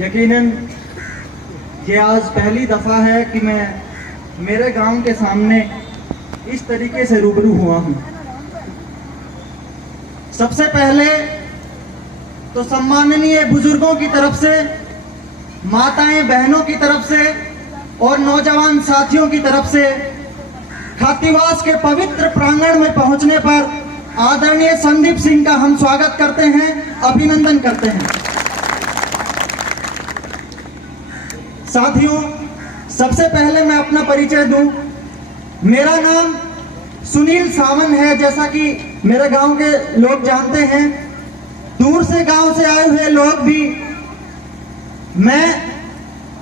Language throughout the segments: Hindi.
यकीनन ये आज पहली दफ़ा है कि मैं मेरे गांव के सामने इस तरीके से रूबरू हुआ हूं। सबसे पहले तो सम्माननीय बुजुर्गों की तरफ से, माताएं बहनों की तरफ से और नौजवान साथियों की तरफ से खातीवास के पवित्र प्रांगण में पहुंचने पर आदरणीय संदीप सिंह का हम स्वागत करते हैं, अभिनंदन करते हैं। साथियों, सबसे पहले मैं अपना परिचय दूं। मेरा नाम सुनील सावन है। जैसा कि मेरे गांव के लोग जानते हैं, दूर से गांव से आए हुए लोग भी, मैं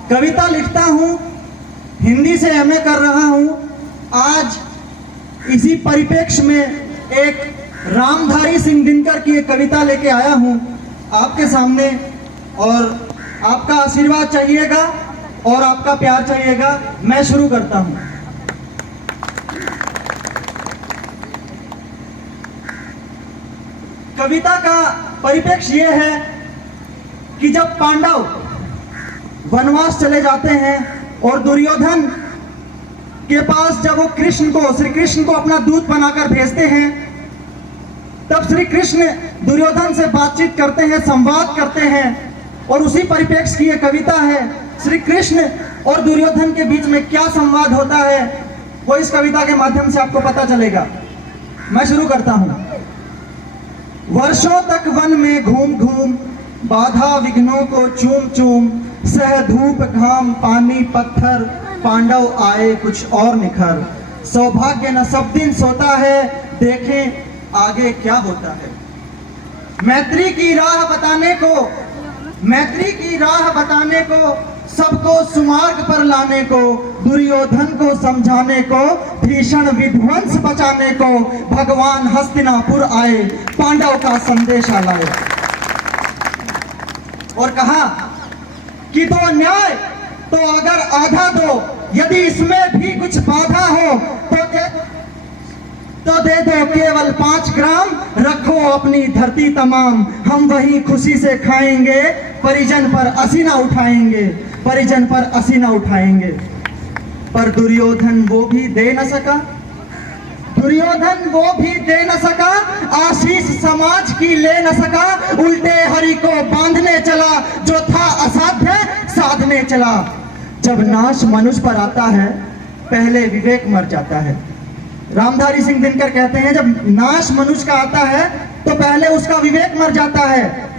कविता लिखता हूं, हिंदी से एमए कर रहा हूं। आज इसी परिप्रेक्ष्य में एक रामधारी सिंह दिनकर की एक कविता लेके आया हूं आपके सामने, और आपका आशीर्वाद चाहिएगा और आपका प्यार चाहिएगा। मैं शुरू करता हूं। कविता का परिप्रेक्ष्य यह है कि जब पांडव वनवास चले जाते हैं और दुर्योधन के पास जब वो श्री कृष्ण को अपना दूत बनाकर भेजते हैं, तब श्री कृष्ण दुर्योधन से बातचीत करते हैं, संवाद करते हैं, और उसी परिप्रेक्ष्य की यह कविता है। श्री कृष्ण और दुर्योधन के बीच में क्या संवाद होता है, वो इस कविता के माध्यम से आपको पता चलेगा। मैं शुरू करता हूं। वर्षों तक वन में घूम घूम, बाधा विघ्नों को चूम चूम, सह धूप घाम पानी पत्थर, पांडव आए कुछ और निखर। सौभाग्य न सब दिन सोता है, देखें आगे क्या होता है। मैत्री की राह बताने को, सबको सुमार्ग पर लाने को, दुर्योधन को समझाने को, भीषण विध्वंस बचाने को, भगवान हस्तिनापुर आए, पांडव का संदेशा लाए। और कहा कि दो न्याय तो अगर आधा दो, यदि इसमें भी कुछ बाधा हो तो दे दो केवल 5 ग्राम, रखो अपनी धरती तमाम, हम वही खुशी से खाएंगे, परिजन पर असीना उठाएंगे, परिजन पर असीना उठाएंगे। पर दुर्योधन वो भी दे न सका, आशीष समाज की ले न सका, उल्टे हरि को बांधने चला, जो था असाध्य साधने चला। जब नाश मनुष्य पर आता है, पहले विवेक मर जाता है। रामधारी सिंह दिनकर कहते हैं, जब नाश मनुष्य का आता है तो पहले उसका विवेक मर जाता है।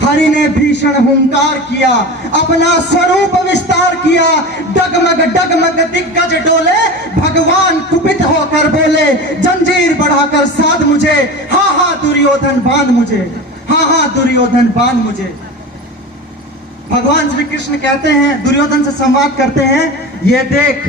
हरि ने भीषण हुंकार किया, अपना स्वरूप विस्तार किया, डगमग डगमग दिग्गज डोले, भगवान कुपित होकर बोले, जंजीर बढ़ाकर साध मुझे, हाँ हाँ दुर्योधन बांध मुझे, हाँ हाँ दुर्योधन बांध मुझे। भगवान श्री कृष्ण कहते हैं, दुर्योधन से संवाद करते हैं, ये देख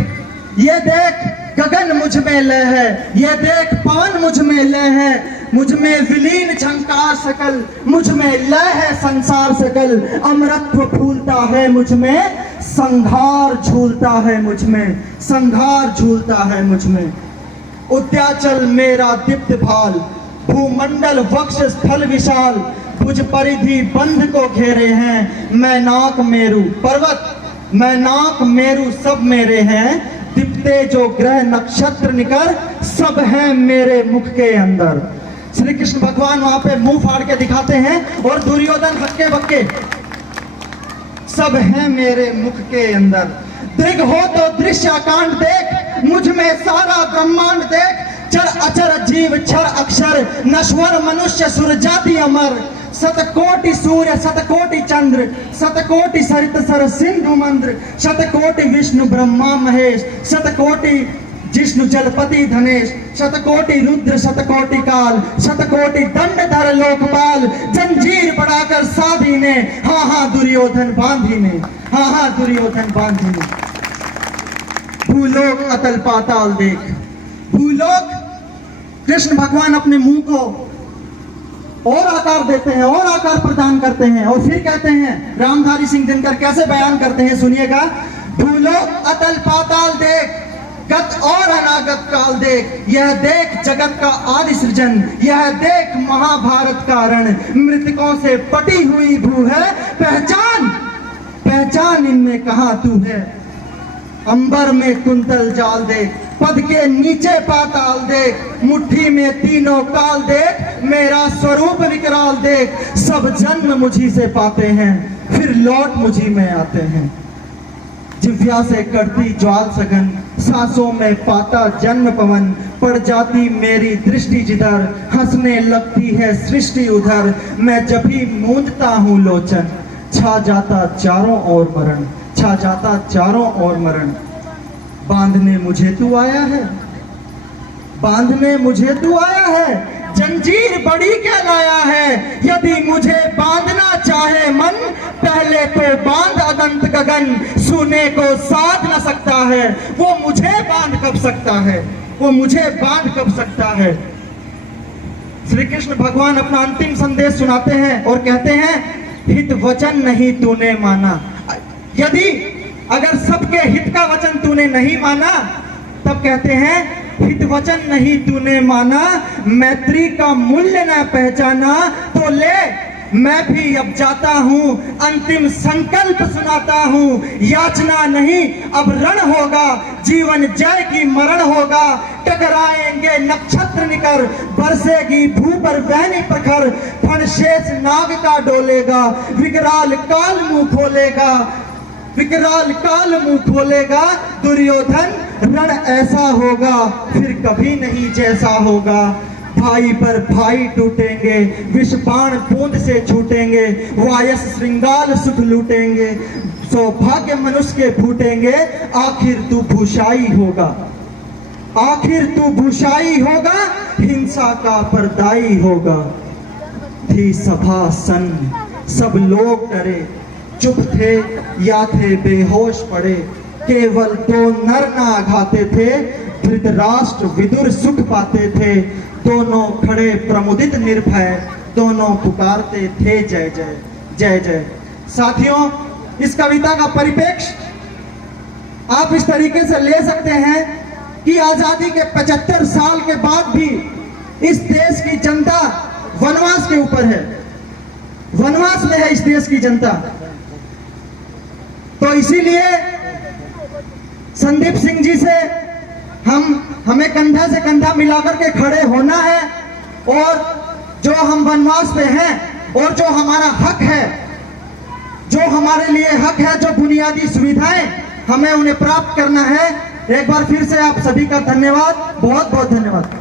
गगन मुझ में लय है, ये देख पवन मुझ में लय है, मुझ में विलीन झंकार सकल, मुझ में लय है संसार सकल, अमरत्व फूलता है मुझ में, संघार झूलता है मुझ में, संघार झूलता है मुझ में। उद्याचल मेरा दीप्त भाल, भूमंडल वक्ष स्थल विशाल, भुज परिधि बंध को घेरे हैं, मैं नाक मेरु पर्वत, मैं नाक मेरु सब मेरे हैं, दिपते जो ग्रह नक्षत्र निकर, सब हैं मेरे मुख के अंदर। श्री कृष्ण भगवान वहां पे मुंह फाड़ के दिखाते हैं, और दुर्योधन हक्के बक्के, सब हैं मेरे मुख के अंदर। दृग हो तो दृश्याकांड देख, मुझ में सारा ब्रह्मांड देख, चर अचर जीव क्षर अक्षर, नश्वर मनुष्य सुर जाति अमर, शतकोटि सूर्य शतकोटि चंद्र, शतकोटि सरित सर सिंधु मंद्र, शतकोटि विष्णु ब्रह्मा महेश, शतकोटि जिष्णु जलपति धनेश, शतकोटि रुद्र शतकोटि काल, शतकोटि दंडधर लोकपाल, जंजीर बढ़ाकर साधी ने, हाँ हाँ दुर्योधन बांधी ने, हाँ हाँ दुर्योधन बांधी ने। भूलोक अतल पाताल देख, भूलोक, कृष्ण भगवान अपने मुंह को और आकार देते हैं, और आकार प्रदान करते हैं, और फिर कहते हैं, रामधारी सिंह दिनकर कैसे बयान करते हैं, सुनिएगा। भूलोक अतल पाताल देख, गत और अनागत काल देख, यह देख जगत का आदि सृजन, यह देख महाभारत का रण, मृतकों से पटी हुई भू है पहचान, पहचान इनमें कहाँ तू है। अंबर में कुंतल जाल दे, पद के नीचे पाताल देख, मुट्ठी में तीनों काल देख, मेरा स्वरूप विकराल देख। सब जन्म मुझी से पाते हैं, फिर लौट मुझी में आते हैं। जिव्या से करती ज्वाल सघन, सांसों में पाता जन्म पवन। पड़ जाती मेरी दृष्टि जिधर, हंसने लगती है सृष्टि उधर। मैं जब भी मूंदता हूँ लोचन, छा जाता चारों ओर मरण, छा जाता चारों ओर मरण। बांधने मुझे तू आया है, बांधने मुझे तू आया है। जंजीर बड़ी क्या लाया है, यदि मुझे बांधना चाहे मन, पहले तो बांध अनंत गगन। सुने को साध न सकता है, वो मुझे बांध कब सकता है, वो मुझे बांध कब सकता है। श्री कृष्ण भगवान अपना अंतिम संदेश सुनाते हैं और कहते हैं, हित वचन नहीं तूने माना। यदि अगर सबके हित का वचन तूने नहीं माना, तब कहते हैं हित वचन नहीं तूने माना, मैत्री का मूल्य न पहचाना, तो ले मैं भी अब जाता हूँ, अंतिम संकल्प सुनाता हूँ। याचना नहीं अब रण होगा, जीवन जय की मरण होगा। टकराएंगे नक्षत्र निकर, बरसेगी भू पर बहनी प्रखर। फण शेष नाग का डोलेगा, विकराल काल मुंह खोलेगा, विकराल काल मुंह खोलेगा। दुर्योधन रण ऐसा होगा, फिर कभी नहीं जैसा होगा। भाई पर भाई टूटेंगे, विष बाण बूंद से छूटेंगे। वायस श्रृंगार सुख लूटेंगे, सौभाग्य मनुष्य के फूटेंगे। आखिर तू भूषाई होगा, आखिर तू भूषाई होगा, हिंसा का परदाई होगा। थी सभा सन्न, सब लोग डरे, चुप थे या थे बेहोश पड़े। केवल दो नर ना घाते थे, धृतराष्ट्र विदुर सुख पाते थे। दोनों खड़े प्रमुदित निर्भय, दोनों पुकारते थे जय जय जय जय। साथियों, इस कविता का परिप्रेक्ष्य आप इस तरीके से ले सकते हैं कि आजादी के 75 साल के बाद भी इस देश की जनता वनवास के ऊपर है, वनवास में है इस देश की जनता। तो इसीलिए संदीप सिंह जी से हमें कंधा से कंधा मिलाकर के खड़े होना है, और जो हम वनवास पे हैं और जो हमारा हक है, जो हमारे लिए हक है, जो बुनियादी सुविधाएं हमें उन्हें प्राप्त करना है। एक बार फिर से आप सभी का धन्यवाद, बहुत बहुत धन्यवाद।